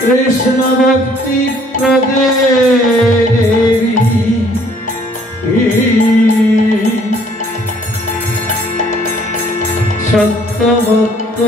कृष्ण भक्ति प्रदे देवी सत्यवत्त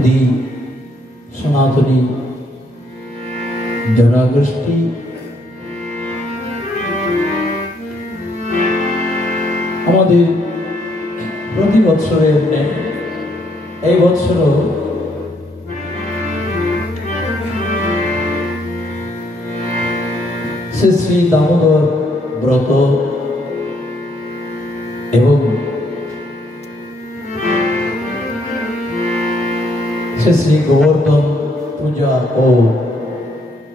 সুধী সনাতনী জনগোষ্ঠী আমাদের প্রতি বৎসরের এই বৎসরও শ্রী শ্রী দামোদর ব্রত এবং শ্রী শ্রী গোবর্ধন পূজা ও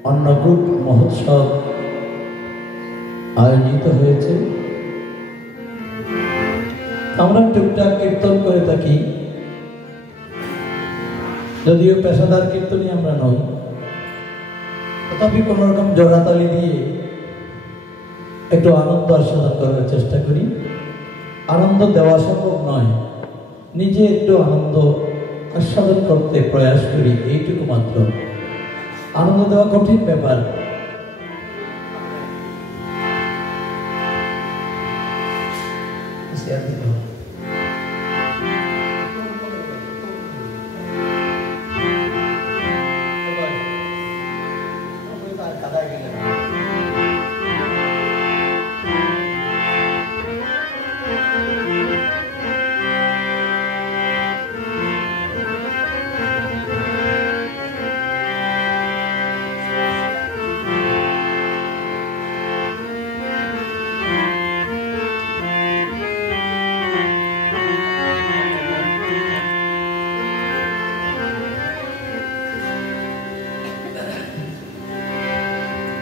অন্নকূট মহোৎসব আয়োজিত হয়েছে। আমরা টুকটাক কীর্তন করে থাকি, যদিও পেশাদার কীর্তনই আমরা নই, তথাপি কোন রকম জোড়াতালি দিয়ে একটু আনন্দ আস্বাদন করার চেষ্টা করি। আনন্দ দেওয়া সম্ভব নয়, নিজে একটু আনন্দ আস্বাদন করতে প্রয়াস করি, এইটুকু মাত্র। আনন্দ দেওয়া কঠিন ব্যাপার।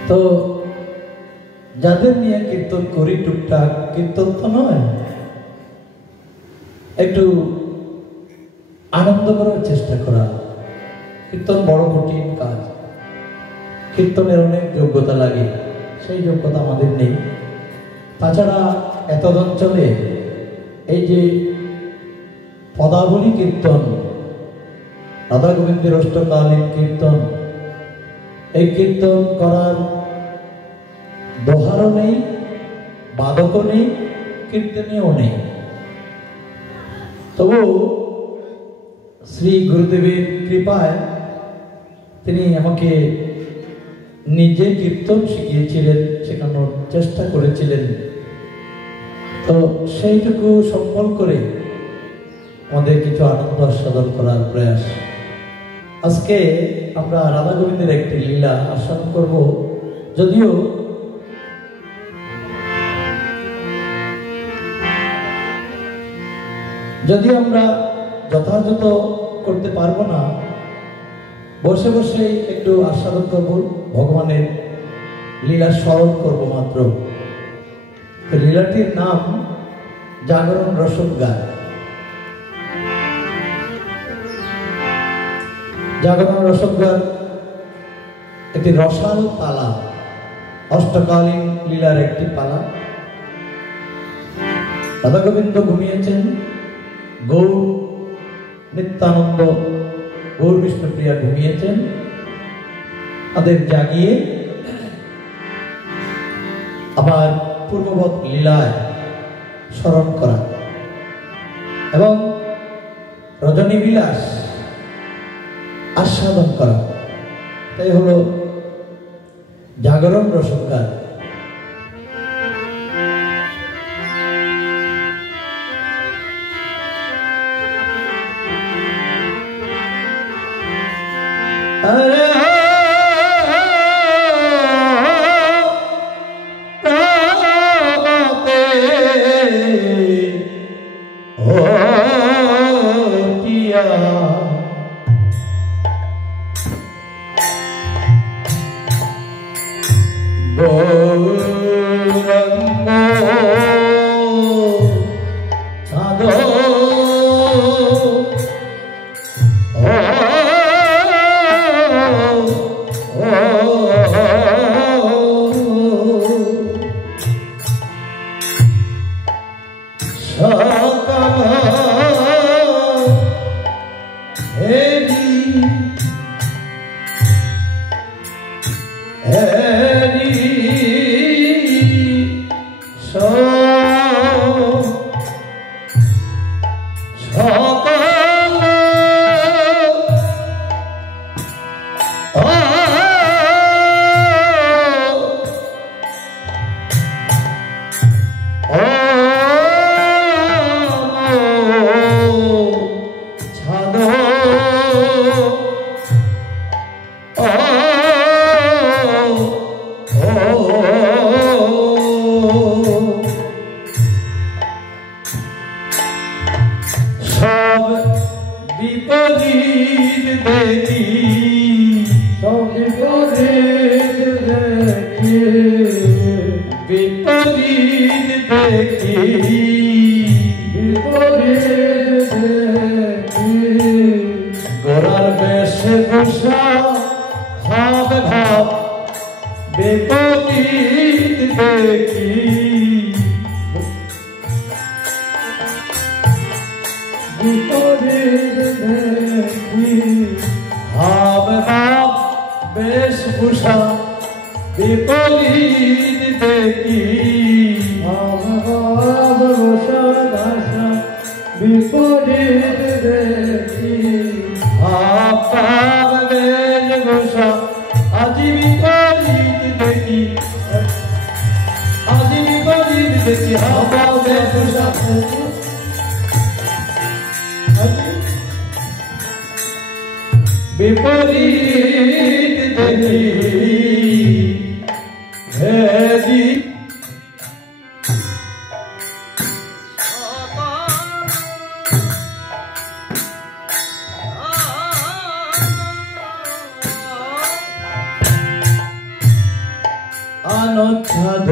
তো যাদের নিয়ে কীর্তন করি টুকটাক, কীর্তন তো নয়, একটু আনন্দ করার চেষ্টা করা। কীর্তন বড় কঠিন কাজ, কীর্তনের অনেক যোগ্যতা লাগে, সেই যোগ্যতা আমাদের নেই। তাছাড়া এতদ অঞ্চলে এই যে পদাবলী কীর্তন, রাধা গোবিন্দের অষ্টকালীন কীর্তন, এই কীর্তন করার দোহারও নেই, বাদকও নেই, কীর্তনীয় নেই। তবু শ্রী গুরুদেবের কৃপায় তিনি আমাকে নিজে কীর্তন শিখিয়েছিলেন, শেখানোর চেষ্টা করেছিলেন। তো সেইটুকু সফল করে আমাদের কিছু আনন্দ আস্বাদন করার প্রয়াস। আজকে আমরা রাধা গোবিন্দের একটি লীলা আস্বাদন করব। যদিও আমরা যথাযথ করতে পারবো না, বসে বসে একটু আস্বাদন করব, ভগবানের লীলা স্মরণ করব মাত্র। লীলাটির নাম জাগরণ রসোদ্গার। জাগরণ রসোদ্গার একটি রসাল পালা, অষ্টকালীন লীলার একটি পালা। রাধা গোবিন্দ ঘুমিয়েছেন, গৌর নিত্যানন্দ গৌর বিষ্ণুপ্রিয়া ঘুমিয়েছেন, তাদের জাগিয়ে আবার পূর্ববৎ লীলায় স্মরণ করা এবং রজনী বিলাস আস্বাদন করা, তাই হলো জাগরণ রসোদ্গার। Oh বিপরীত দেখি, সব বিপরীত দেখি, বিপরীত দেখি, বিপরীত দেখি। গোরার বেশভূষা ভাব ভাব বিপরীত দেখি, বিপরীত দেখি। ভাব ভাব বেশভূষা বিপরীত দেখি, ভাব রসা ভাষা বিপরীত দেখি। ভাব ভাব বেশভূষা আজি বিপরীত দেখি, আজি বিপরীত দেখি। ভাব ভাব বেশভূষা বিপরীত দেখি, হেজি আনচ্ছাদ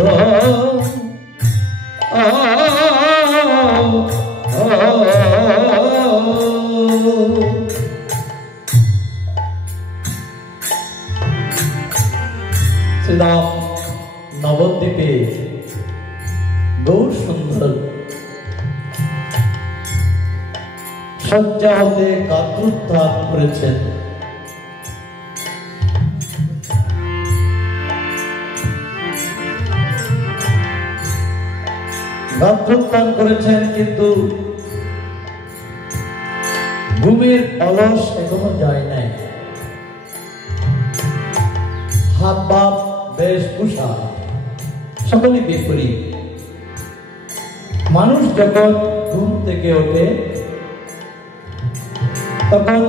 শ্রীরাম নবদ্বীপে গৌর সুন্দর শয্যা হতে গাত্রোত্থান করেছেন। গাত্রোত্থান করেছেন, কিন্তু ঘুমের অলস এখনো যায় নাই। হাত বাপ বেশভূষা সকলে বিপরীত। মানুষ যখন ঘুম থেকে ওঠে তখন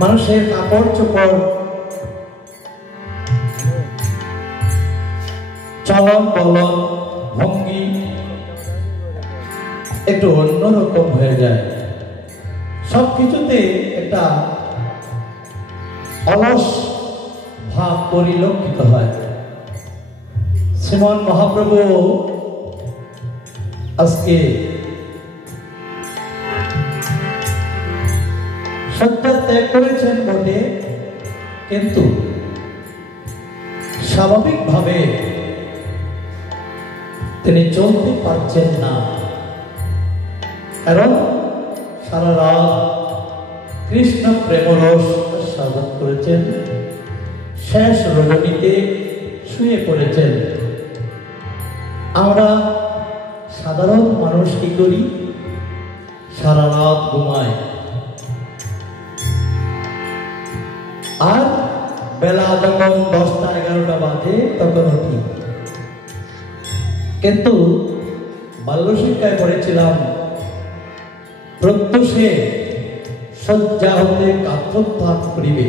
মানুষের কাপড় চোপড়, চলন বলন, ভঙ্গি একটু অন্যরকম হয়ে যায়। সবকিছুতে একটা অলস ভাব পরিলক্ষিত হয়। শ্রীমন মহাপ্রভু আজকে শয্যা ত্যাগ করেছেন বটে, কিন্তু স্বাভাবিকভাবে তিনি চলতে পারছেন না, কারণ সারা রাত কৃষ্ণ প্রেমরস সাধন করেছেন, শেষ রজনীতে শুয়ে পড়েছেন। আমরা সাধারণ মানুষ কি করি? সারা রাত ঘুমাই, আর বেলা যখন 10টা-11টা বাজে তখন উঠি। কিন্তু বাল্য শিক্ষায় পড়েছিলাম, প্রত্যুষে শয্যা হতে গাত্রোত্থান করিবে।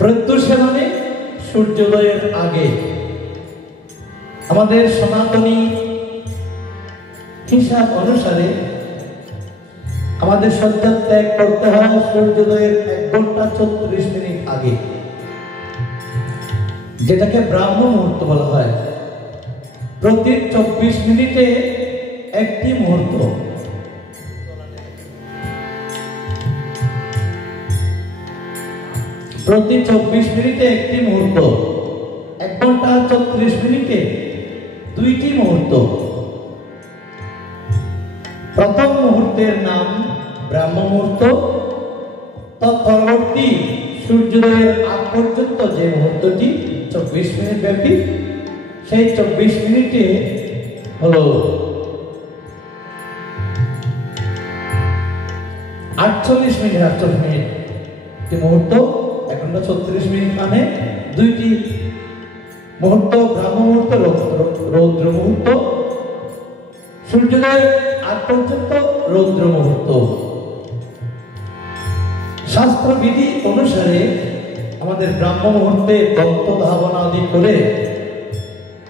প্রত্যুষে মানে সূর্যোদয়ের আগে। আমাদের সনাতনী হিসাব অনুসারে আমাদের শয্যা ত্যাগ করতে হয় সূর্যোদয়ের 1 ঘন্টা 34 মিনিট আগে, যেটাকে ব্রাহ্ম মুহূর্ত বলা হয়। প্রতি 24 মিনিটে একটি মুহূর্ত। প্রতি 24 মিনিটে একটি মুহূর্ত, 1 ঘন্টা 34 মিনিটে 2টি মুহূর্ত। প্রথম মুহূর্তের নাম ব্রাহ্ম মুহূর্ত। তৎপরবর্তী সূর্যোদয়ের আগ পর্যন্ত যে মুহূর্তটি 24 মিনিট ব্যাপী, সেই 24 মিনিটে হলো 48 মিনিট। 48 মিনিট মুহূর্ত, 1 ঘন্টা 36 মিনিট, মানে 2টি মুহূর্ত, ব্রাহ্ম মুহূর্ত, রৌদ্র মুহূর্ত। সূর্যোদয়ের আগ পর্যন্ত রৌদ্র মুহূর্ত। শাস্ত্রবিধি অনুসারে আমাদের ব্রাহ্ম মুহূর্তে দন্ত ধাবন আদি করে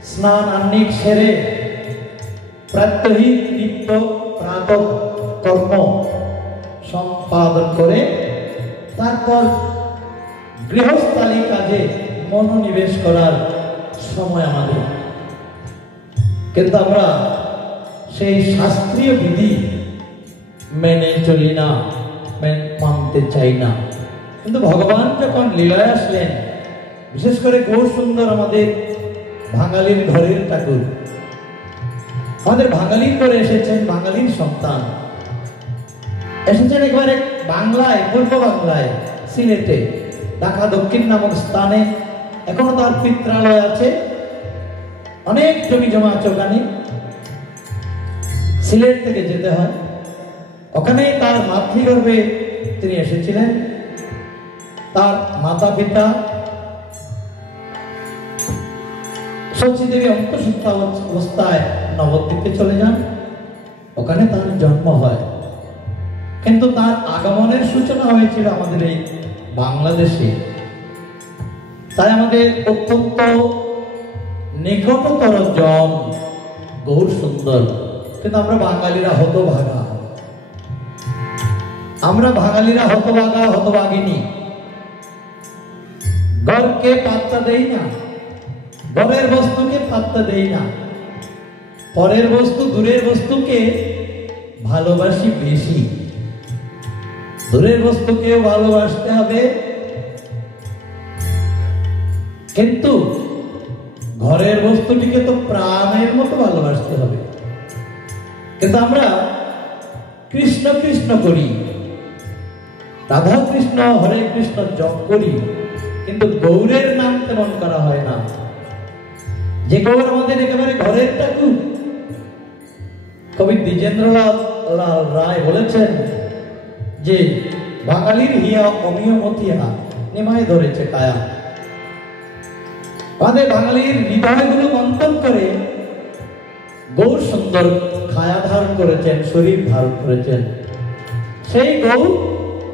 স্নান আহ্নিক সেরে প্রাত্যহিক নিত্য প্রাতঃ কর্ম সম্পাদন করে তারপর গৃহস্থালী কাজে মনোনিবেশ করার সময় আমাদের। কিন্তু আমরা সেই শাস্ত্রীয় বিধি মেনে চলি না, মানতে চাই না। কিন্তু ভগবান যখন লীলায় আসলেন, বিশেষ করে গৌর সুন্দর আমাদের বাঙালির ঘরের ঠাকুর, আমাদের বাঙালির করে এসেছেন, বাঙালির সন্তান এসেছেন একেবারে বাংলায়, পূর্ব বাংলায়, সিলেটে ঢাকা দক্ষিণ নামক স্থানে এখনো তার পিত্রালয় আছে, অনেক জমি জমা আছে ওখানে। সিলেট থেকে যেতে হয়, ওখানে তার মাতৃগর্ভে তিনি এসেছিলেন। তার মাতা পিতা সচীদেবী অন্তঃসত্ত্বা অবস্থায় নবদ্বীপে চলে যান, ওখানে তার জন্ম হয়। কিন্তু তার আগমনের সূচনা হয়েছিল আমাদের এই বাংলাদেশে। তাই আমাদের অত্যন্ত নিকটতর জন গৌর সুন্দর। কিন্তু আমরা বাঙালিরা হতভাগা, আমরা বাঙালিরা হতভাগা, হতভাগিনী। ঘরকে পাত্তা দেই না, ঘরের বস্তুকে পাত্তা দেই না, পরের বস্তু দূরের বস্তুকে ভালোবাসি বেশি। দূরের বস্তুকেও ভালোবাসতে হবে, কিন্তু ঘরের বস্তুটিকে তো প্রাণের মতো ভালোবাসতে হবে। কিন্তু আমরা কৃষ্ণ কৃষ্ণ করি, রাধা কৃষ্ণ হরে কৃষ্ণ জপ করি, কিন্তু গৌরের নাম তেমন করা হয় না। যে গৌর আমাদের একেবারে ঘরের ঠাকুর। কবি দ্বিজেন্দ্রলাল রায় বলেছেন যে বাঙালির হিয়া অমিয় মতিয়া নিমায় ধরেছে কায়া। আমাদের বাঙালির হৃদয়গুলো মন্থন করে গৌর সুন্দর কায়া ধারণ করেছেন, শরীর ধারণ করেছেন। সেই গৌর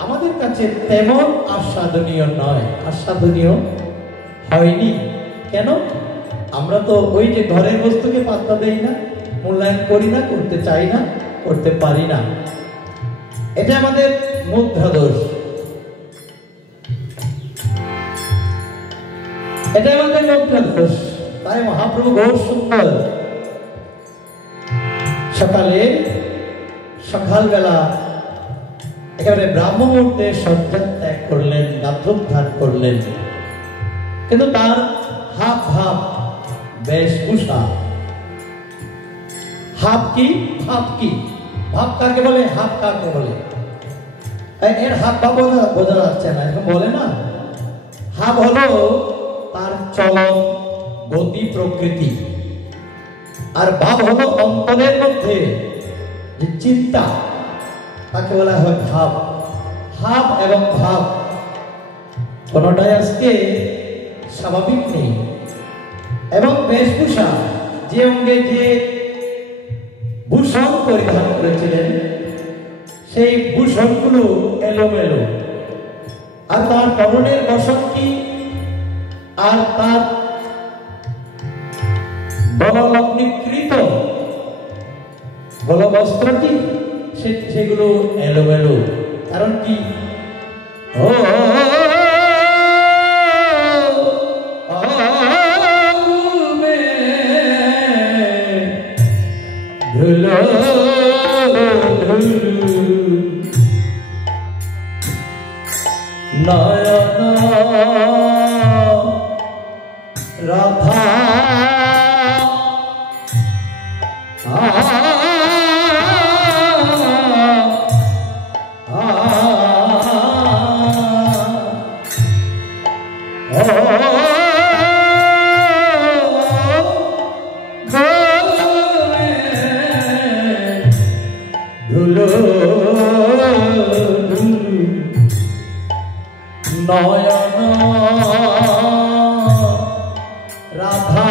আমাদের কাছে তেমন আস্বাদনীয় নয়, আস্বাদনীয় হয়নি। কেন? আমরা তো ওই যে ঘরের বস্তুকে পাত্তা দেই না, মূল্যায়ন করি না, করতে চাই না, করতে পারি না। এটা আমাদের মুদ্রা দোষ, এটা আমাদের মুদ্রা দোষ। তাই মহাপ্রভু গৌর সুন্দর সকালবেলা একেবারে ব্রাহ্ম মুহূর্তে শয্যা ত্যাগ করলেন, গাত্রোদ্ধার করলেন। কিন্তু তার হাব ভাব বেশভূষা, হাব কি ভাব কি, ভাব কাকে বলে, হাব কাকে বলে, এর হাব ভাব বোঝা যাচ্ছে না, এরকম বলে না। হাব হলো তার চলন, গতি, প্রকৃতি, আর ভাব হলো অন্তরের মধ্যে যে চিন্তা, তাকে বলা হয় ভাব। হাব এবং ভাব কোনটাই আজকে স্বাভাবিক নেই। এবং বেশভূষা, যে অঙ্গে যে ভূষণ পরিধান করেছিলেন, সেই ভূষণগুলো এলোমেলো, আর তার পরনের বসন্তি আর তার বলগ্নিকৃত গলবস্ত্রটি সেগুলো এলোমেলো। কারণ কি? ও নয়ন রাধা নয়ন রাধা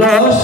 লস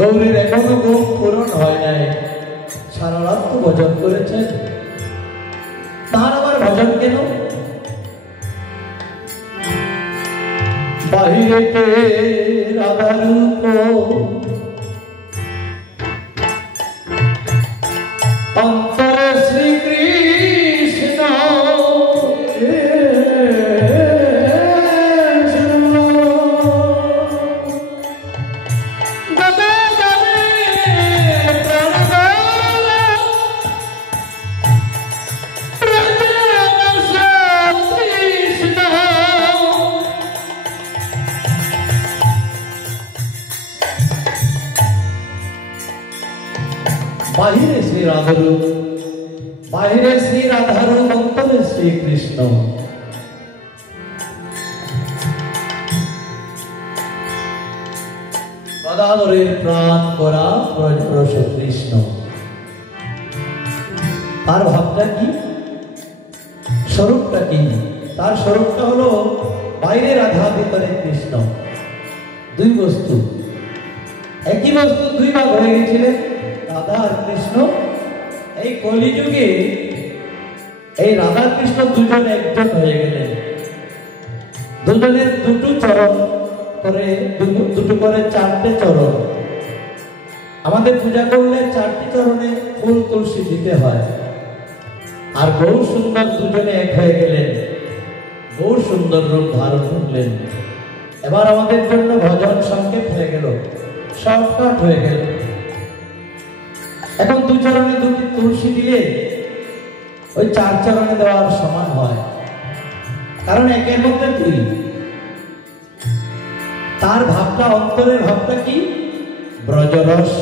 গৌরীর এখনো ঘুম পূরণ হয় নাই, সারা রাত তো ভজন করেছেন, তার আবার ভজন কেন? বাহিরেতে রাধার অন্তরে শ্রীকৃষ্ণ বাহিরে শ্রী রাধারূপ, বাহিরে শ্রী রাধারূপ, অন্তরে শ্রীকৃষ্ণ। গদাধরের প্রাণ করা ব্রজরস কৃষ্ণ। তার ভাবটা কি, স্বরূপটা কি? তার স্বরূপটা হলো বাইরে রাধা, ভিতরে কৃষ্ণ। দুই বস্তু, একই বস্তু দুই ভাগ হয়ে গেছিলেন, রাধা আর কৃষ্ণ। এই কলিযুগে এই রাধা কৃষ্ণ দুজন একজন হয়ে গেলেন। দুজনের দুটো চরণ করে, দুটো করে চারটে চরণ। আমাদের পূজা করলে চারটি চরণে ফুল তুলসী দিতে হয়। আর বহু সুন্দর দুজনে এক হয়ে গেলেন, বহু সুন্দর রূপ ধারণ করলেন। এবার আমাদের জন্য ভজন সংক্ষেপ হয়ে গেল, শর্টকাট হয়ে গেল। এখন দু চরণে দুটি তুলসী দিলে ওই চার চরণে দেওয়ার সমান হয়, কারণ একের মধ্যে দুই। তার ভাবটা, অন্তরের ভাবটা কি? ব্রজরস,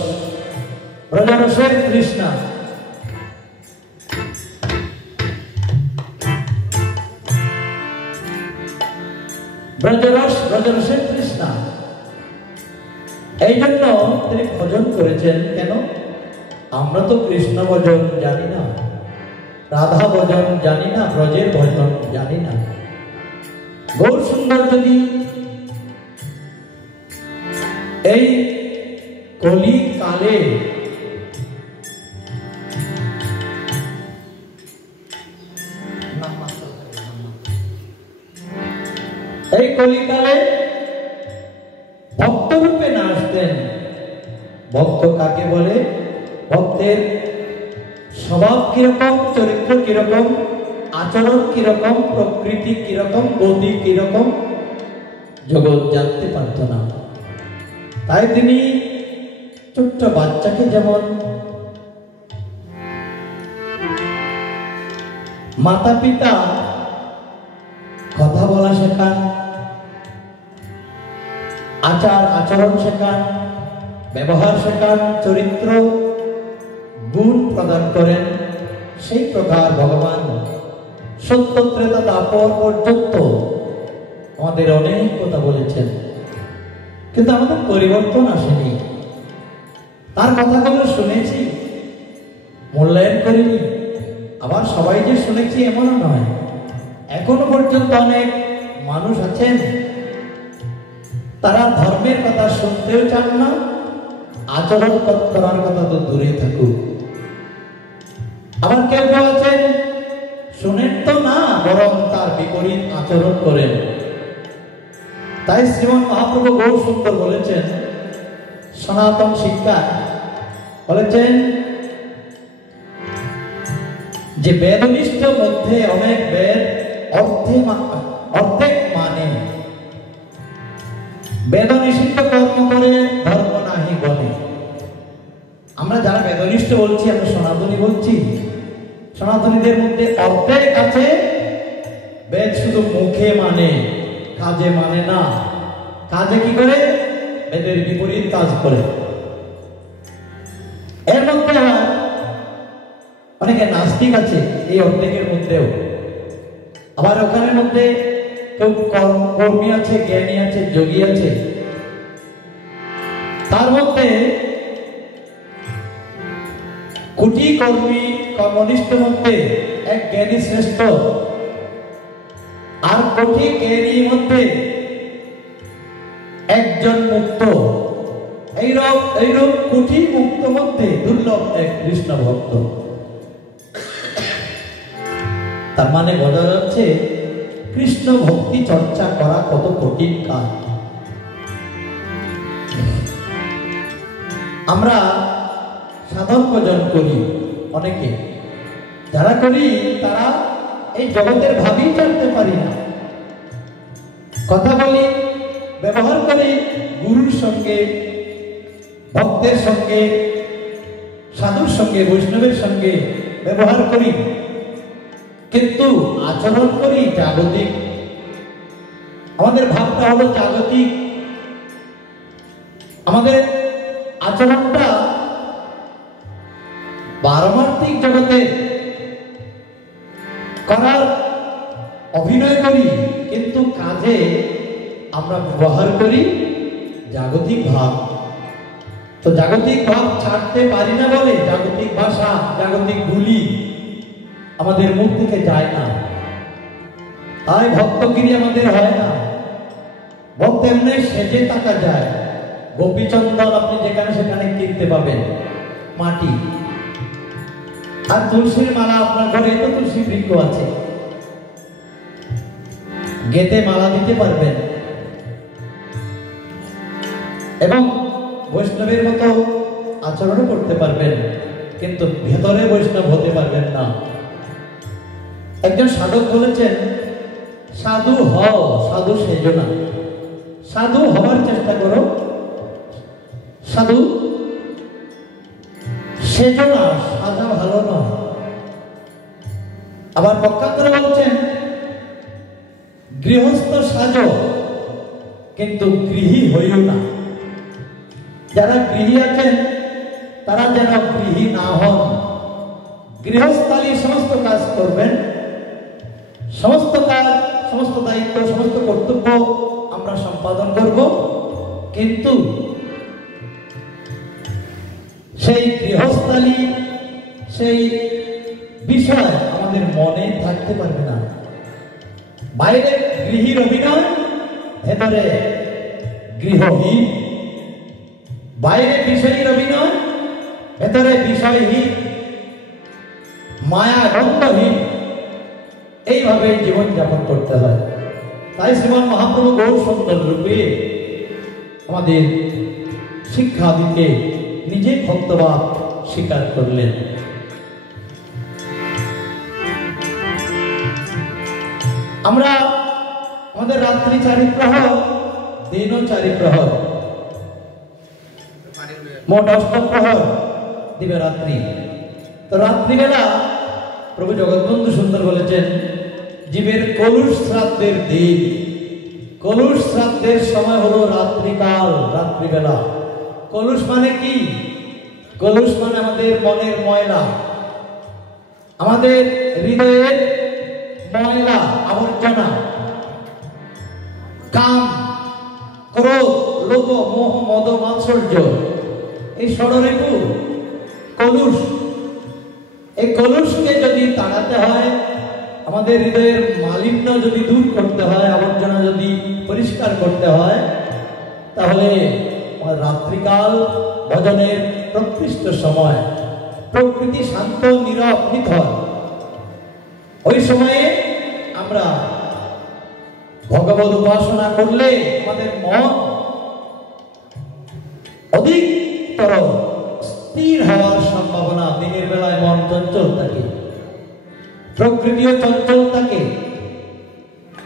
ব্রজরসের তৃষ্ণা। ব্রজরস, ব্রজরসের তৃষ্ণা। এই জন্য তিনি ভজন করেছেন। কেন? আমরা তো কৃষ্ণ ভজন জানি না, রাধা ভজন জানি না, ব্রজের ভজন জানি না। গৌর সুন্দর যদি এই কলি কালে এই কলিকালে ভক্তরূপে না আসতেন। ভক্ত কাকে বলে? ভক্তের স্বভাব কিরকম, চরিত্র কিরকম, আচরণ কিরকম, প্রকৃতি কিরকম, গতি কিরকম, জগৎ জানতে পারত না। তাই তিনি ছোট্ট বাচ্চাকে যেমন মাতা পিতা কথা বলা শেখান, আচার আচরণ শেখান, ব্যবহার শেখান, চরিত্র গুণ প্রদান করেন, সেই প্রকার ভগবান সত্য ত্রেতা দ্বাপর পর্যন্ত আমাদের অনেক কথা বলেছেন, কিন্তু আমাদের পরিবর্তন আসেনি। তার কথাগুলো শুনেছি, মূল্যায়ন করিনি। আবার সবাই যে শুনেছি এমনও নয়। এখনো পর্যন্ত অনেক মানুষ আছেন, তারা ধর্মের কথা শুনতেও চান না, আচরণ করার কথা তো দূরে থাকুক। আবার কেউ কেউ আছেন শুনেন তো না, বরং তার বিপরীত আচরণ করেন। তাই শ্রীমন মহাপ্রভু বহু সুন্দর বলেছেন, সনাতন শিক্ষা বলেছেন যে বেদনিষ্ঠ মধ্যে অনেক বেদ অর্ধেক মানে, বেদ নিষিদ্ধ কর্ম করে ধর্ম নাহি বলে। আমরা যারা বেদনিষ্ঠ বলছি, আমরা সনাতনী বলছি, সনাতনীদের মধ্যে অর্ধেক আছে বেদ শুধু মুখে মানে, কাজে মানে না। কাজে কি করে? বেদের বিপরীত কাজ করে। এর মধ্যে অনেকে নাস্তিক আছে এই অর্ধেকের মধ্যেও। আবার ওখানের মধ্যে কেউ কর্মী আছে, জ্ঞানী আছে, যোগী আছে। তার মধ্যে কোটি কর্মনিষ্ঠ মধ্যে এক জ্ঞানী শ্রেষ্ঠ, আর কোটি জ্ঞানীর মধ্যে একজন মুক্ত। এইরূপ কোটি মুক্ত মধ্যে দুর্লভ এক কৃষ্ণ ভক্ত। তার মানে বোঝা যাচ্ছে কৃষ্ণ ভক্তি চর্চা করা কত কঠিন কাজ। আমরা সাধন ভজন করি অনেকে, যারা করি তারা এই জগতের ভাবই জানতে পারি না। কথা বলি, ব্যবহার করি গুরুর সঙ্গে, ভক্তের সঙ্গে, সাধুর সঙ্গে, বৈষ্ণবের সঙ্গে ব্যবহার করি, কিন্তু আচরণ করি জাগতিক। আমাদের ভাবটা হলো জাগতিক, আমাদের আচরণটা পারমার্থিক জগতে করার অভিনয় করি, কিন্তু কাজে আমরা ব্যবহার করি জাগতিক ভাব। তো জাগতিক ভাব ছাড়তে পারি না বলে জাগতিক ভাষা, জাগতিক বুলি আমাদের মুখ থেকে যায় না। তাই ভক্তগিরি আমাদের হয় না। ভক্ত এমনি সেজে থাকা যায়। গোপীচন্দন আপনি যেখানে সেখানে কিনতে পাবেন, মাটি। আর তুলসীর মালা, আপনার ঘরে তো তুলসী বৃক্ষ আছে, গেতে মালা দিতে পারবেন এবং বৈষ্ণবের মতো আচরণও করতে পারবেন, কিন্তু ভেতরে বৈষ্ণব হতে পারবেন না। একজন সাধক বলেছেন, সাধু হও, সাধু সেজো না। সাধু হওয়ার চেষ্টা করো, সাধু সেজো না, সাজা ভালো নয়। আবার পক্ষান্তরে বলছেন, গৃহস্থ সাজো কিন্তু গৃহী হইও না। যারা গৃহী আছেন তারা যেন গৃহী না হন। গৃহস্থালী সমস্ত কাজ করবেন, সমস্ত কাজ, সমস্ত দায়িত্ব, সমস্ত কর্তব্য আমরা সম্পাদন করব, কিন্তু সেই গৃহস্থালী, সেই বিষয় আমাদের মনে থাকতে পারবে না। বাইরে গৃহীর অভিনয়, ভেতরে গৃহহীন। বাইরে বিষয়ীর অভিনয়, ভেতরে বিষয়হীন, মায়া গন্ধহীন। এইভাবে জীবন যাপন করতে হয়। তাই শ্রীমান মহাপ্রভু বহু সুন্দর রূপে আমাদের শিক্ষা দিতে নিজে ভক্তভাব স্বীকার করলেন। আমরা আমাদের রাত্রি 4 প্রহর, দিনও 4 প্রহর। মোট অষ্টপ্রহর দিবে রাত্রি। তো রাত্রিবেলা প্রভু জগৎবন্ধু সুন্দর বলেছেন, জীবের কলুষ শ্রাদ্ধের দিন, কলুষ শ্রাদ্ধের সময় হলো রাত্রিকাল, রাত্রিবেলা। কলুষ মানে কি? কলুষ মানে আমাদের মনের ময়লা, আমাদের হৃদয়ের ময়লা আবর্জনা, কাম, ক্রোধ, লোভ, মোহ, মদ, মাৎসর্য, এই ষড়রিপু কলুষ। এই কলুষকে যদি তাড়াতে হয়, আমাদের হৃদয়ের মালিন্য যদি দূর করতে হয়, আবর্জনা যদি পরিষ্কার করতে হয়, তাহলে রাত্রিকাল ভজনের প্রকৃষ্ট সময়, প্রকৃতি শান্ত নীরব নিথর, ওই সময়ে আমরা ভগবত উপাসনা করলে আমাদের মন অধিকতর স্থির হওয়ার সম্ভাবনা। দিনের বেলায় মন চঞ্চল থাকে, প্রকৃতিও চঞ্চল থাকে,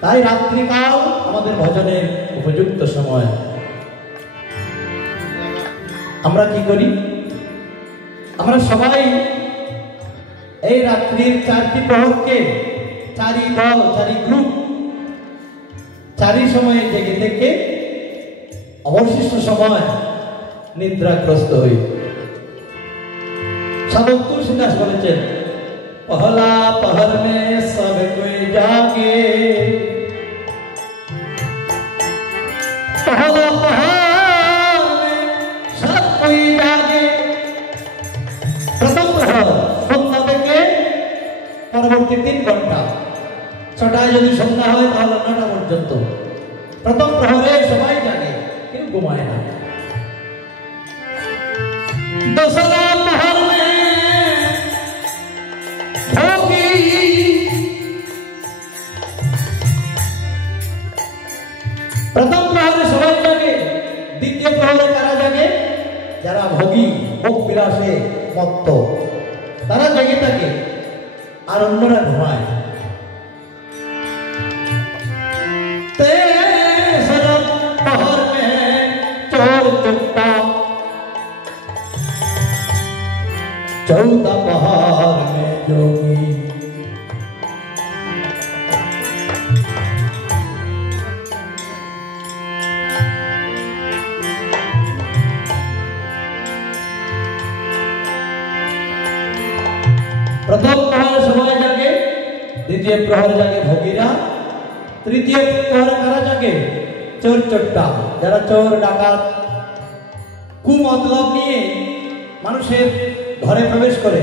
তাই রাত্রিকাল আমাদের ভজনের উপযুক্ত সময়। আমরা কি করি? আমরা সবাই এই রাত্রির 4টি প্রহরকে 4টি দল, 4টি গ্রুপ, 4টি সময়ে জেগে থেকে অবশিষ্ট সময় নিদ্রাগ্রস্ত হই। সাধক তুলসীদাস বলেছেন, पहला पहर में सब कोई जागे, पहला पहर में सब कोई जागे। प्रथम प्रहर सन्ध्या থেকে পরবর্তী 3 ঘন্টা, 6টায় যদি সন্ধ্যা হয় তাহলে 9টা পর্যন্ত প্রথম প্রহরে সবাই জাগে, কেউ ঘুমায় না। दूसरा पहर में प्रथम प्रहरे सबाई जागे, द्वितीय प्रहरे कारा जागे? যারা ভোগী, ভোগ বিলাসে মত্ত, তারা জেগে থাকে, আর অন্যরা ঘুমায়। तेसरा पहर में चोर चुप्पा, चौथा पहर में जोगी। प्रथम प्रहर सबाई जागे, द्वितीय प्रहर जागे भोगीरा, तृतीय प्रहर कारा जागे? चोर चट्टा, যারা চোর ডাকাত কুমতলব নিয়ে মানুষের ঘরে প্রবেশ করে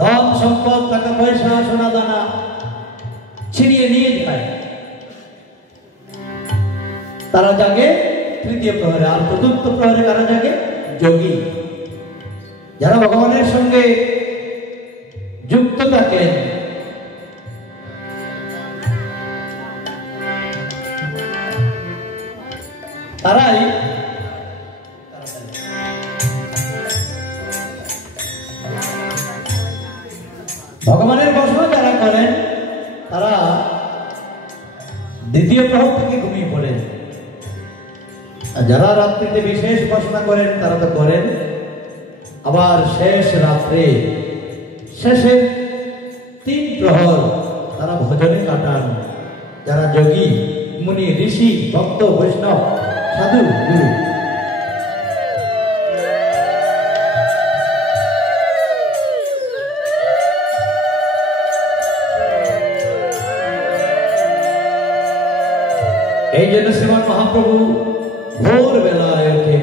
ধন সম্পদ, টাকা পয়সা, সোনা দানা ছিনিয়ে নিয়ে যায়, তারা জাগে তৃতীয় প্রহরে। আর চতুর্থ প্রহরে কারা জাগে? যোগী, যারা ভগবানের সঙ্গে যুক্ত থাকেন, তারাই ভগবানের উপাসনা যারা করেন, তারা দ্বিতীয় প্রহর থেকে ঘুমিয়ে পড়েন। আর যারা রাত্রিতে বিশেষ উপাসনা করেন তারা তো করেন, আবার শেষ রাত্রে শেষের 3 প্রহর তারা ভজনে কাটান। যারা যোগী, মুনি, ঋষি, ভক্ত, বৈষ্ণব, সাধু, গুরু। এই জন্য শ্রীমান মহাপ্রভু ভোর বেলায় উঠে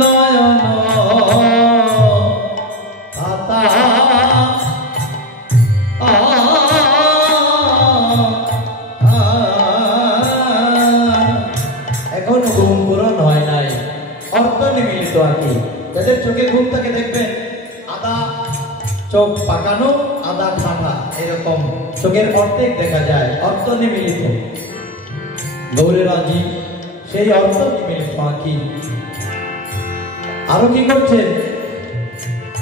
নয়ন আতা এখন ঘুম পূরণ হয় নাই, অর্থ নিমিলিত আর কি। যাদের চোখে ঘুম থাকে দেখবেন আদা চোখ পাকানো আদা ফাটা, এরকম চোখের অর্ধেক দেখা যায়, অর্থ নিমিলিত। গৌরের আজি সেই অর্থ নিমিলিত আঁকি। আরো কি করছে?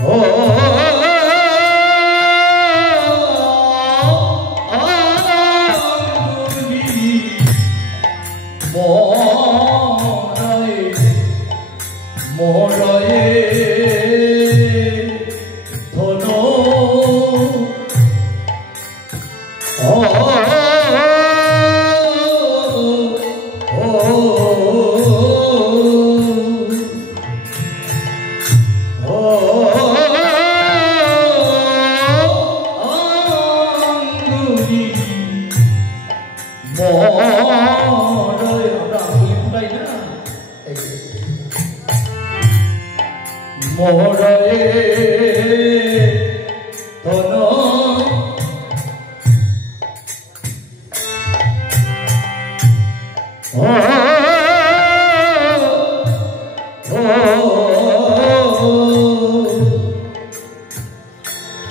ও মরয়ে ধনো মোহরয়ে ধনো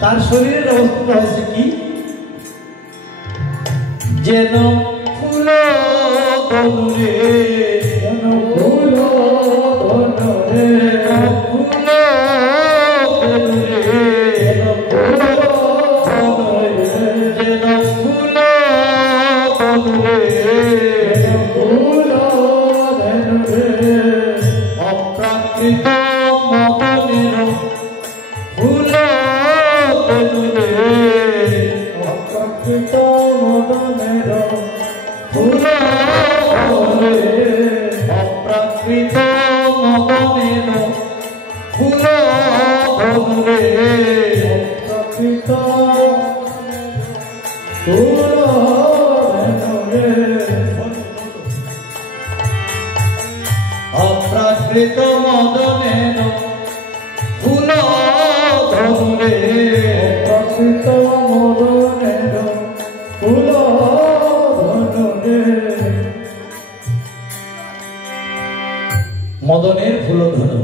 তার শরীরের অবস্থা হচ্ছে কি? যেন ফুল ধনুরে, যেন ফুল ধনুরে, অপ্রাকৃত মদনের ফুল ধনুরে, অপ্রাকৃত মদনের ফুল ধনুরে, অপ্রাকৃত মদনের ফুল ধনুরে, অপ্রাকৃত ফুল ধনুরে, অপ্রাকৃত মদনের ফুল ধনুরে, অপ্রাকৃত মদনের ফুল ধনুরে। মদনের ফুল ধনু,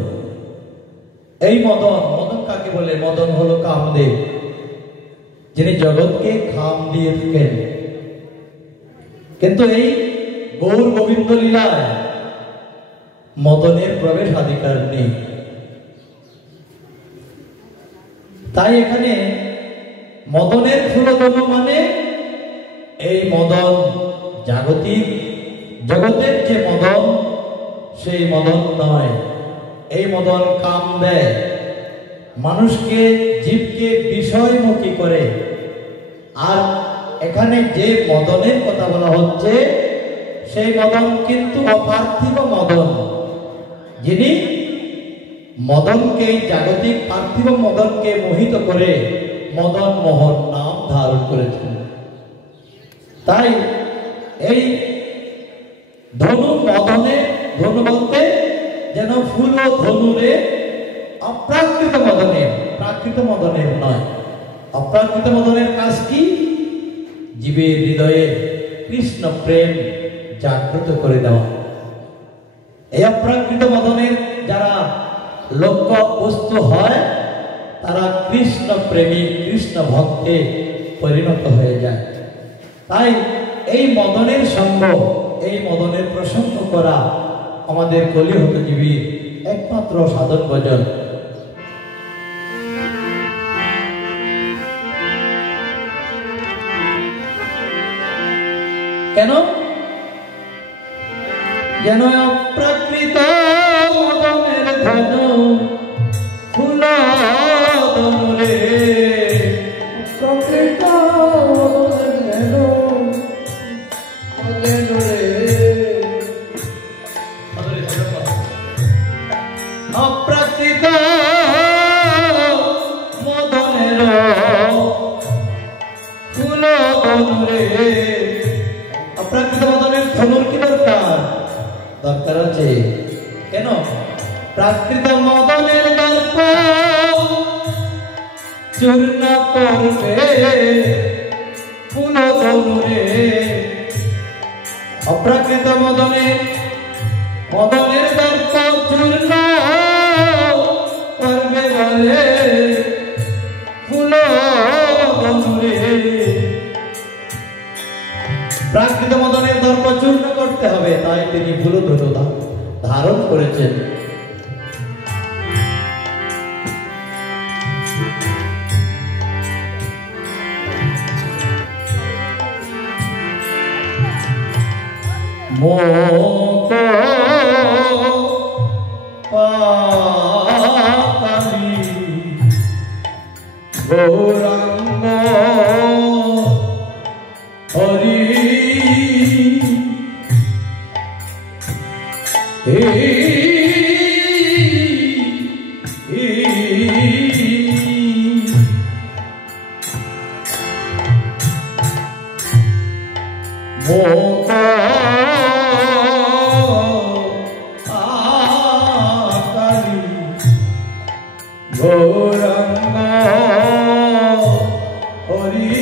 এই মদন, মদন কাকে বলে? মদন হলো কামদেব, যিনি জগৎকে খাম দিয়ে থাকেন। কিন্তু এই গৌর গোবিন্দ লীলায় মদনের প্রবেশাধিকার নেই। তাই এখানে মদনের ফুলধনু মানে এই মদন জাগতিক জগতের যে মদন, সেই মদন নয়। এই মদন কাম দেয়, মানুষকে জীবকে বিষয়মুখী করে। আর এখানে যে মদনের কথা বলা হচ্ছে সেই মদন কিন্তু অপার্থিব মদন, যিনি মদনকে, জাগতিক পার্থিব মদনকে মোহিত করে মদন মোহন নাম ধারণ করেছেন। তাই এই ধনু মদনে, ধনু বলতে যেন ফুল ধনুরে, অপ্রাকৃত মদনের, প্রাকৃত মদনের নয়। অপ্রাকৃত মদনের কাজ কি? জীবের হৃদয়ে কৃষ্ণ প্রেম জাগ্রত করে দেওয়া। এই অপ্রাকৃত মদনের যারা লক্ষ্য বস্তু হয় তারা কৃষ্ণ প্রেমী, কৃষ্ণ ভক্তে পরিণত হয়ে যায়। তাই এই মদনের সঙ্গ, এই মদনের প্রসঙ্গ করা আমাদের কলিহত জীবীর একমাত্র সাধন ভজন। কেন? যেন অপ্রাকৃত মদনের ধনু ফুল ধনুরে, অপ্রাকৃত মদনের ধনুরে, অপ্রাকৃত মদনের ফুল ধনুরে। অপ্রাকৃত মদনের ধনুর কি দরকার? দরকার আছে। কেন? প্রাকৃত মদনের দর্প চূর্ণ করবে পুনঃ অপ্রাকৃত মদনের দর্প চূর্ণ করবে বলে ফুল প্রাকৃত মদনের দর্প চূর্ণ করতে হবে, তাই তিনি ফুল ধারণ করেছেন। মোত পাতালি গৌরাঙ্গ হরি গৌরাঙ্গ হরি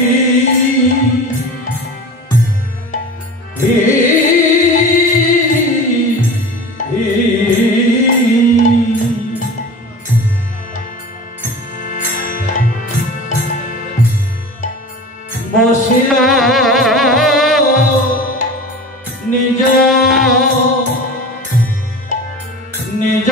বসিয়া নিজ নিজ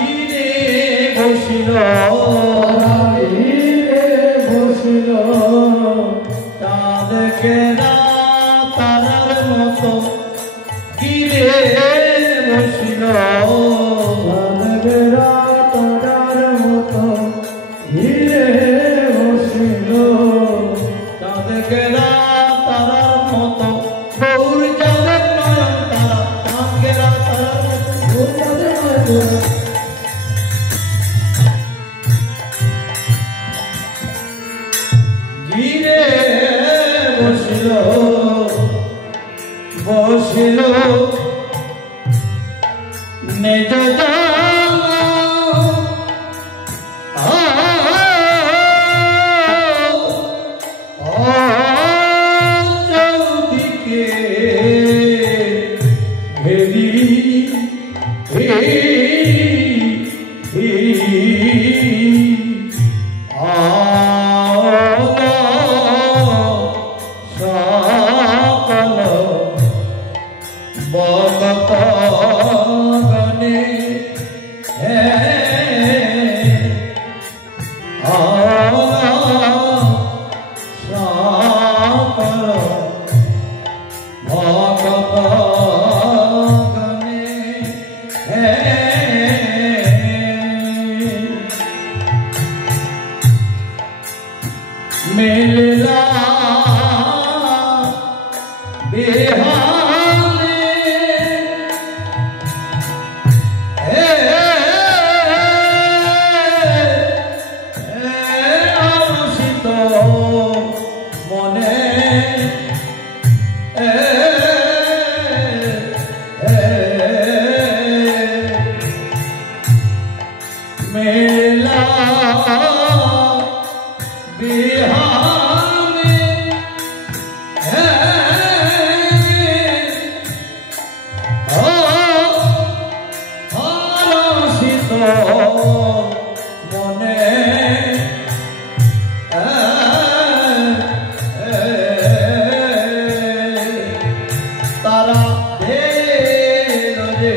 গিরে বসিল তারা গিরে বসিল তাদেরকে তারার মতো গিরে বসিল তারার মতো গিরে বসিল তাদেরকে তারার মতো গৌর যাদের নয়ন তারা আঙ্গেরা তারার মতো গিরে বসিল নিজ চৌদিকে ঘেরি বগনে मिलला बेहाले आशित मने मिलला बिहाने हरषित मने तारा भेल रे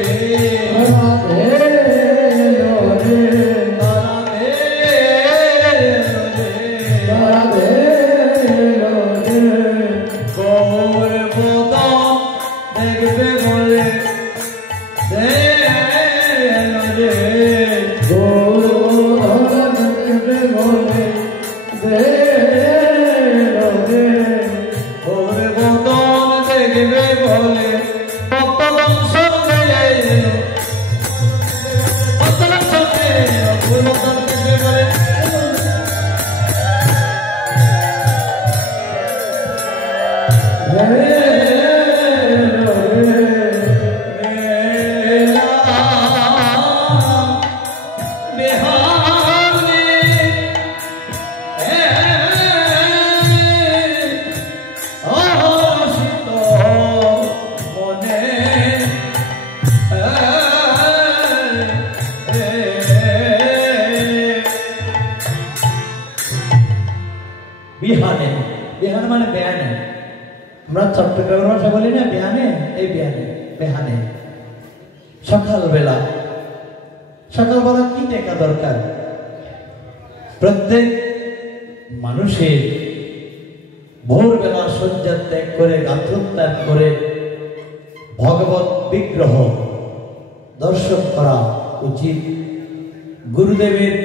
দেখবে বলে বিহানে, বিহান মানে বেহানে, আমরা চট্টগ্রামের ভাষা বলি না বেহানে, এই বেহানে, বেহানে সকালবেলা। সকালবেলা কি দেখা দরকার? প্রত্যেক মানুষের ভোরবেলা শয্যা ত্যাগ করে, গাত্রোত্যাগ করে ভগবত বিগ্রহ দর্শন করা উচিত, গুরুদেবের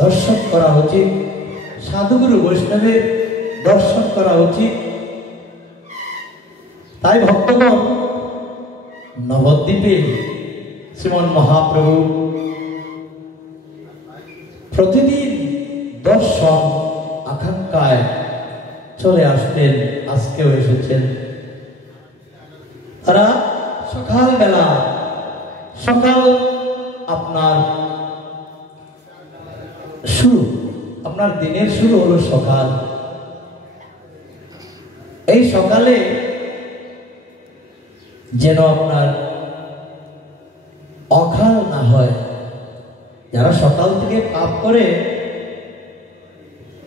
দর্শন করা উচিত, সাধুগুরু বৈষ্ণবের দর্শন করা উচিত। তাই ভক্তগণ নবদ্বীপে শ্রীমন মহাপ্রভু প্রতিদিন দর্শন আকাঙ্ক্ষায় চলে আসতেন, আজকেও এসেছেন। তারা সকালবেলা, সকাল আপনার শুরু, আপনার দিনের শুরু হলো সকাল। এই সকালে যেন আপনার অকাল না হয়। যারা সকাল থেকে পাপ করে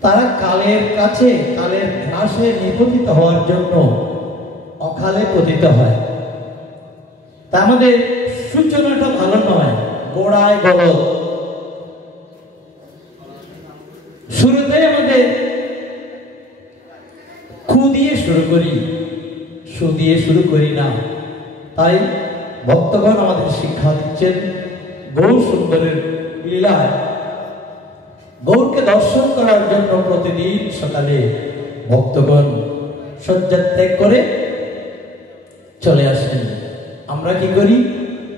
তারা কালের কাছে, কালের ঘাসে নিপতিত হওয়ার জন্য অকালে পতিত হয়। তা আমাদের সূচনাটা ভালো নয়, গোড়ায় গলদ। শুরুতে আমাদের খু দিয়ে শুরু করি, সু দিয়ে শুরু করি না। তাই ভক্তগণ আমাদের শিক্ষা দিচ্ছেন গৌর সুন্দরের লীলায় গৌরকে দর্শন করার জন্য প্রতিদিন সকালে ভক্তগণ শয্যা ত্যাগ করে চলে আসেন। আমরা কি করি?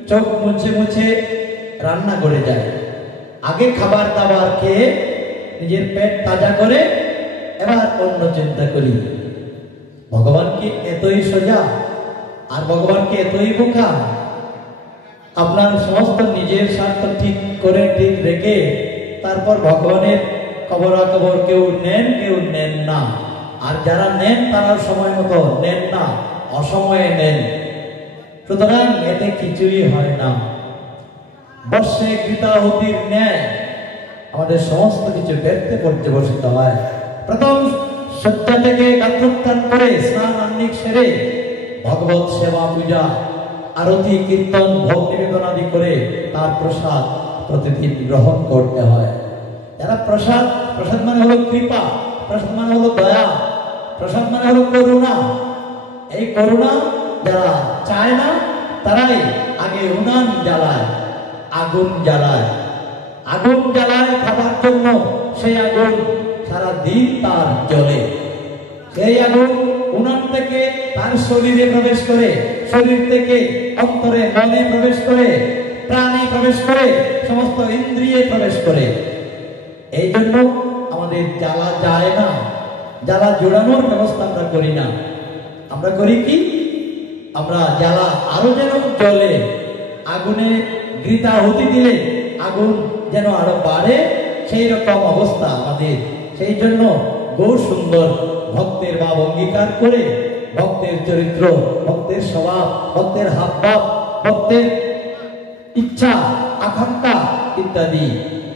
চোখ মুছে মুছে রান্না করে যাই, আগে খাবার দাবার খেয়ে নিজের পেট তাজা করে এবার অন্য চিন্তা করি। ভগবান কি এতই সোজা? আর ভগবান কি এতই বোকা? আপনার সমস্ত নিজের স্বার্থ ঠিক করে, ঠিক রেখে তারপর ভগবানের খবরাখবর কেউ নেন, কেউ নেন না। আর যারা নেন তারা সময় মতো নেন না, অসময়ে নেন। সুতরাং এতে কিছুই হয় না। বর্ষে গীতাহুতির ন্যায় আমাদের সমস্ত কিছু ব্যর্থে পর্যবসিত হয়। প্রথম শয্যা থেকে গাত্রোত্থান করে স্নান আহ্নিক সেরে ভগবত সেবা, পূজা, আরতি, কীর্তন, ভোগ নিবেদন আদি করে তার প্রসাদ প্রতিদিন গ্রহণ করতে হয়। যারা প্রসাদ, প্রসাদ মানে হলো কৃপা, প্রসাদ মানে হলো দয়া, প্রসাদ মানে হলো করুণা। এই করুণা যারা চায় না তারাই আগে উনান জ্বালায়, আগুন জ্বালায়, আগুন জ্বালায় খাবার জন্য। সেই আগুন সারা দিন তার জ্বলে। সেই আগুন উনান থেকে তার শরীরে প্রবেশ করে, শরীর থেকে অন্তরে, মনে প্রবেশ করে, প্রাণে প্রবেশ করে, সমস্ত ইন্দ্রিয়ে প্রবেশ করে। এই জন্য আমাদের জ্বালা যায় না, জ্বালা জোড়ানোর ব্যবস্থা আমরা করি না। আমরা করি কি? আমরা জ্বালা আরো যেন জ্বলে, আগুনে ঘৃতাহুতি দিলে আগুন যেন আরো বাড়ে, সেই রকম অবস্থা আমাদের। সেই জন্য গৌর সুন্দর ভক্তের ভাব অঙ্গীকার করে ভক্তের চরিত্র, ভক্তের স্বভাব, ভক্তের হাবভাব, ভক্তের ইচ্ছা, আকাঙ্ক্ষা ইত্যাদি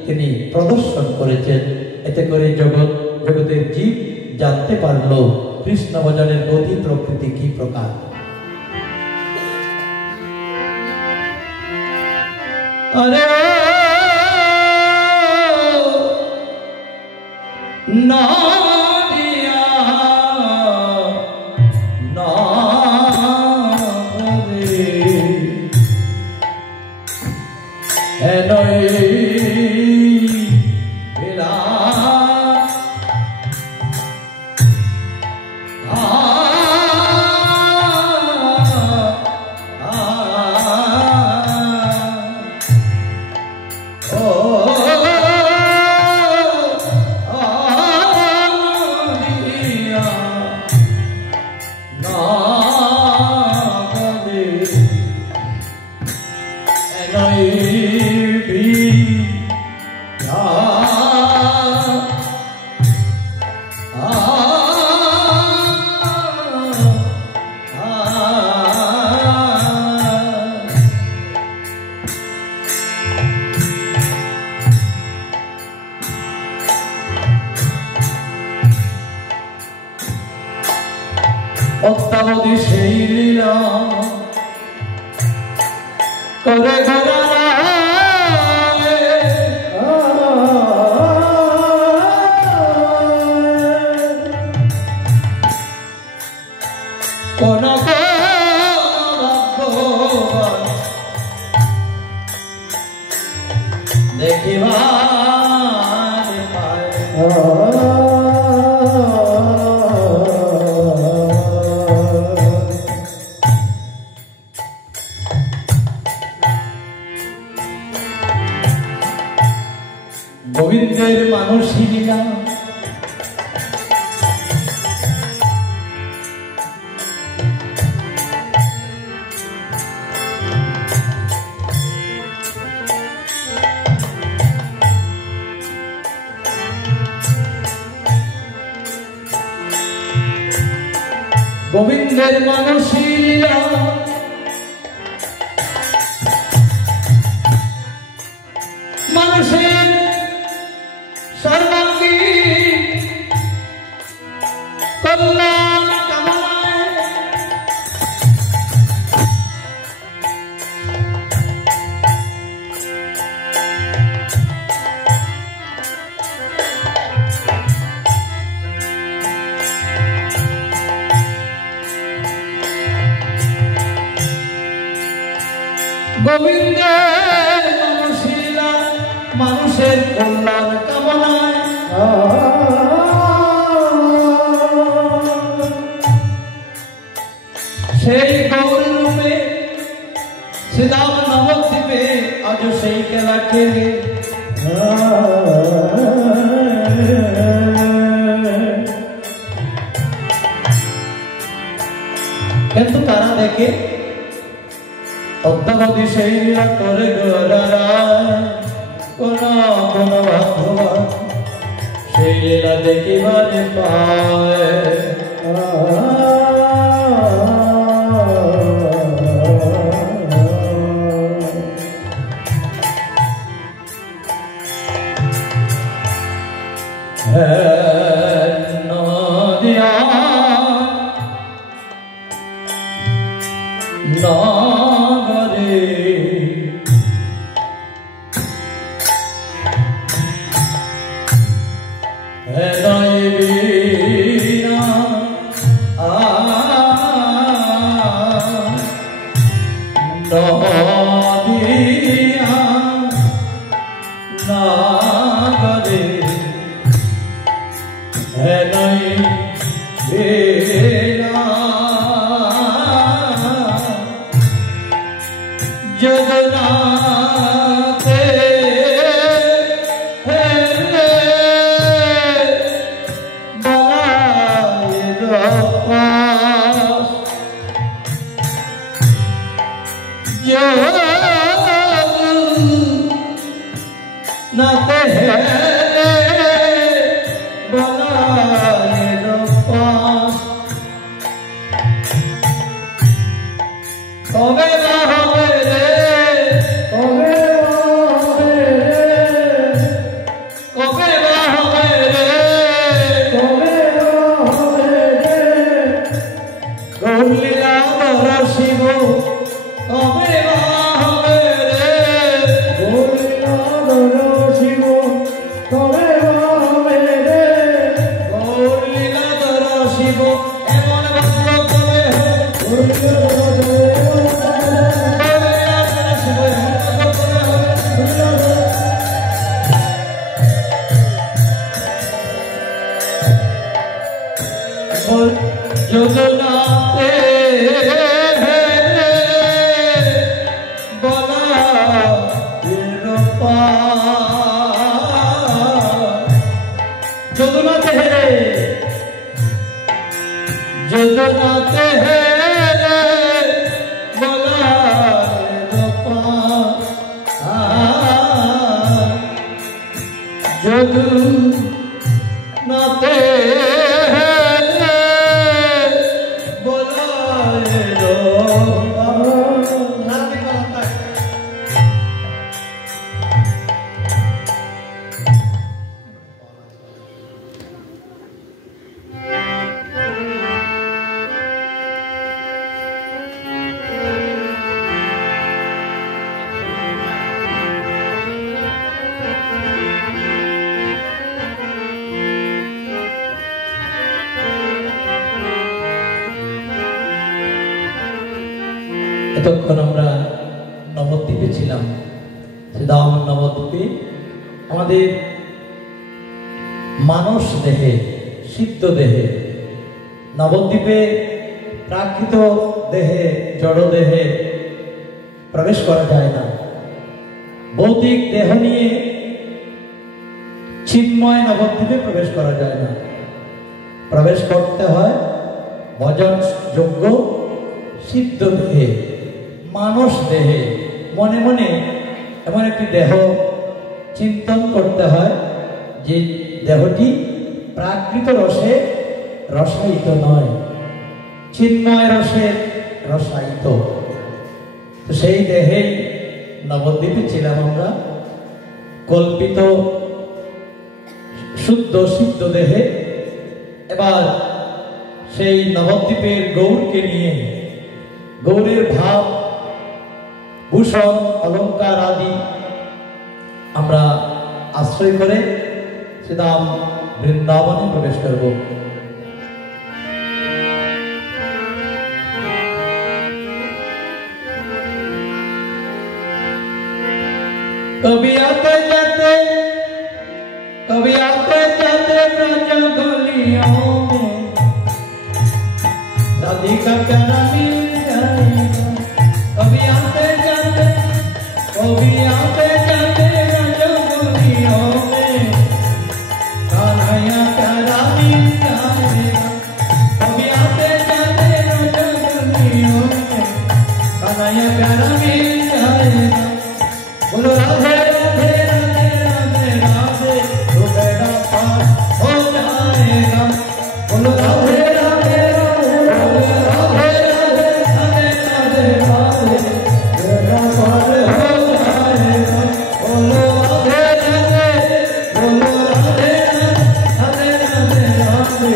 তিনি প্রদর্শন করেছেন। এতে করে জগতের জীব জানতে পারল কৃষ্ণ ভজনের গতি প্রকৃতি কি প্রকার। আরে না be অদ্যাবধি সেই লীলা করে কোন দেখিবার পায় গোবিন্দের মানসী লীলা গোবিন্দের মানসী লীলা মানুষের সর্বাঙ্গীন কল্যাণ কামনায় গোবিন্দের মানসী লীলা মানুষের কল্যাণ কামনায় সেই গৌর রূপে শ্রীরাম নবদ্বীপে আজ সেই খেলা খেলে কিন্তু তারা দেখে অদ্যাবধি সেই লীলা করে কোন কোন ভাগ্যবান সেই লীলা দেখিবারে পায় নদিয়া নগরে নয়বিনা নদিয়া নগরে নয়বিনা জগন্নাথে হেলে বলায়ের পাশ জগন্নাথে হেলে বলায়ের পাশ তবে শিব কবে হবে রে শিব কবে হবে রে লীলাধর শিব এমন কবে জগন্নাথে जगन्नाथ है जगन्नाथ है बोला जगन्नाथ এতক্ষণ আমরা নবদ্বীপে ছিলাম। শ্রীধাম নবদ্বীপে আমাদের মানস দেহে, সিদ্ধ দেহে, নবদ্বীপে প্রাকৃত দেহে, জড় দেহে প্রবেশ করা যায় না। ভৌতিক দেহ নিয়ে চিন্ময় নবদ্বীপে প্রবেশ করা যায় না। প্রবেশ করতে হয় ভজন যোগ্য সিদ্ধ দেহে, মানস দেহে। মনে মনে এমন একটি দেহ চিন্তন করতে হয় যে দেহটি প্রাকৃত রসে রসায়িত নয়, চিন্ময় রসে রসায়িত। তো সেই দেহেই নবদ্বীপে ছিলাম আমরা, কল্পিত শুদ্ধ সিদ্ধ দেহে। এবার সেই নবদ্বীপের গৌরকে নিয়ে, গৌরের ভাব, ভূষণ, অলঙ্কার আদি আমরা আশ্রয় করে শ্রীধাম বৃন্দাবনে প্রবেশ করব। कभी आते जाते ब्रज गलियों में राधिका प्यारा मिल जाएगा। कभी आते जाते ब्रज गलियों में कान्हैया प्यारा मिल जाएगा। कभी आते जाते ब्रज गलियों में कान्हैया प्यारा मिल जाएगा। बोलो राधे राधे राधे राधे राधे, तो बेड़ा पार हो जाएगा। बोलो राधे राधे राधे राधे राधे राधे राधे, बेड़ा पार हो जाएगा। बोलो राधे राधे, बोलो राधे राधे राधे राधे,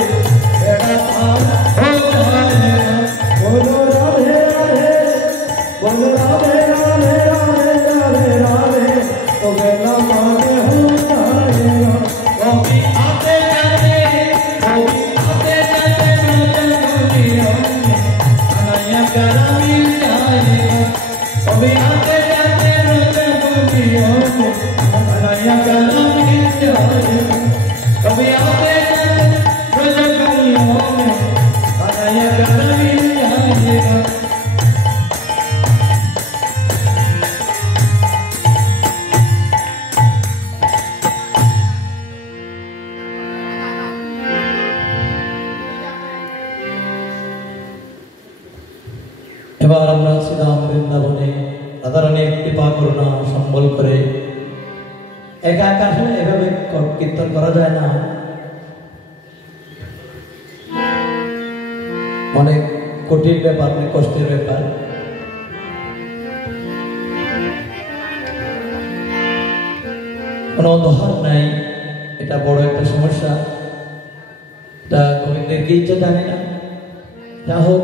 बेड़ा पार हो जाएगा। बोलो राधे राधे, बोलो राधे राधे राधे राधे, तो बेड़ा पार हो जाएगा। कभी आते जाते ब्रज गलियों में कान्हैया प्यारा मिल जाएगा। कभी आते जाते ब्रज गलियों में कान्हैया प्यारा मिल जाएगा। कभी आते जाते ब्रज गलियों में कान्हैया प्यारा मिल जाएगा। এবার আমরা শ্রীধাম বৃন্দাবনে রাধারানীর কৃপা করুণা সম্বল করে একা একা আসলে এভাবে কীর্তন করা যায় না, অনেক কঠিন ব্যাপার, অনেক কষ্টের ব্যাপার। কোনো অন্ধকার নাই, এটা বড় একটা সমস্যা। এটা গোবিন্দের কি ইচ্ছা জানি না, যা হোক।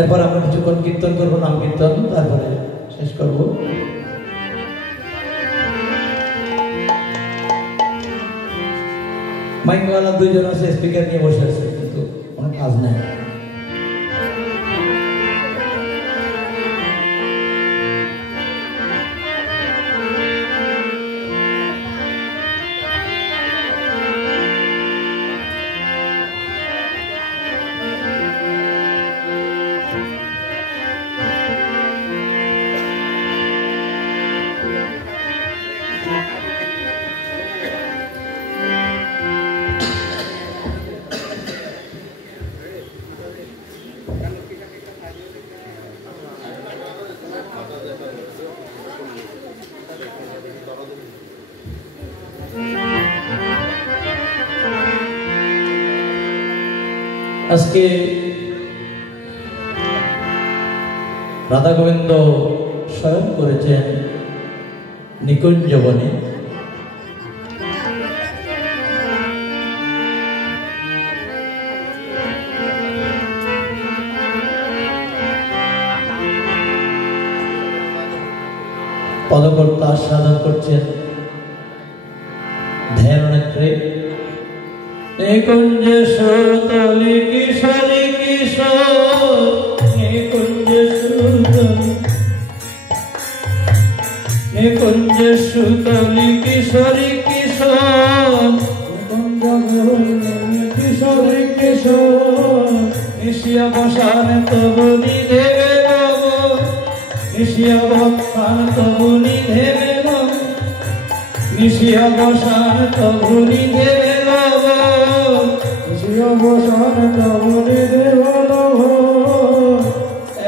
এরপর আমরা কিছুক্ষণ কীর্তন করবো, নাম কীর্তন, তারপরে শেষ করব। মাইকওয়ালা দুইজন আছে, স্পিকার নিয়ে বসে আছে, কিন্তু কোনো কাজ নাই। আজকে রাধা গোবিন্দ স্বয়ং করেছেন নিকুঞ্জবনে। পদকর্তা সাধন করছেন ধ্যান নেত্রে। নিকুঞ্জ সুতলি কিশোরী কিশোর, নিকুঞ্জ সুতলি কিশোরী কিশোর কিশোরী কিশোর নিশিয়া বসান তবুনি দেবে রব নিশিয়া বসান তবুনি দেবে রব নিশিয়া বসান তবুনি দেবে রব শিয় বসান তবুনি দেব নভ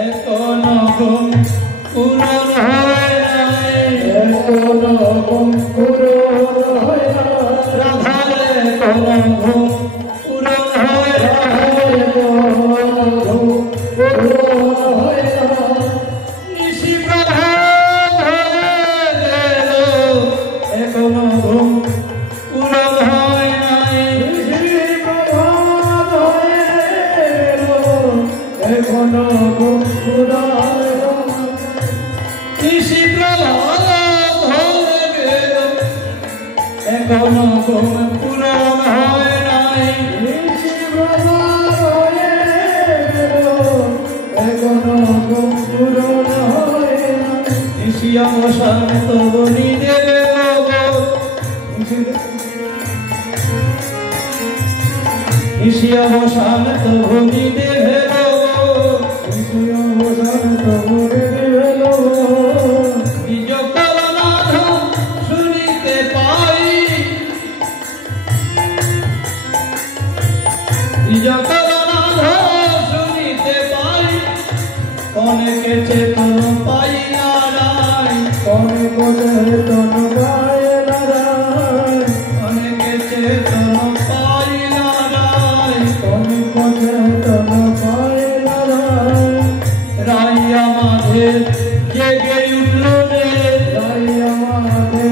এখন ঘুম পূরণ হয় নাই এখন ঘুম পূরণ হয় না রাধার এখন ঘুম পূরণ হয় নাই নিশি প্রভাত হয়ে গেল এখনো ঘুম পূরণ হয় নাই এখনো ঘুম পূরণ নিশি প্রভাত হয়ে গেল এখনো ঘুম পূরণ হয় নাই নিশিয়া বসান তবুনি দেবে রব নিশিয়া বসান তবুনি দেবে রব নিজ করনাথ শুনিতে পাই নিজ করনাথ শুনিতে পাই অনেকে চেতন পাই না নাই অনেকে চেতন পাই না নাই রাইয়া মাঝে জেগে উঠল রে রাইয়া মাঝে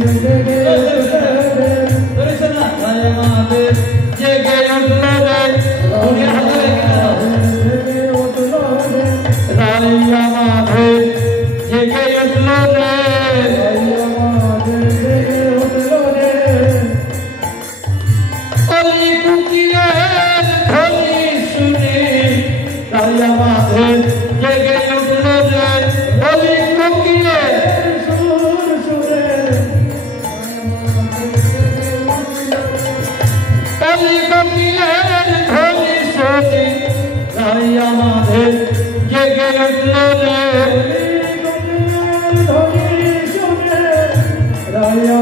জেগে উঠল রে রাইয়া মাঝে জেগে উঠল রে অলি কুকিলের ধ্বনি শুনে রাইয়া মাঝে জেগে উঠল রে অলি কুকিলের অলি কুকিলের ধ্বনি শুনে রাইয়া মাঝে জেগে উঠল রে রায়া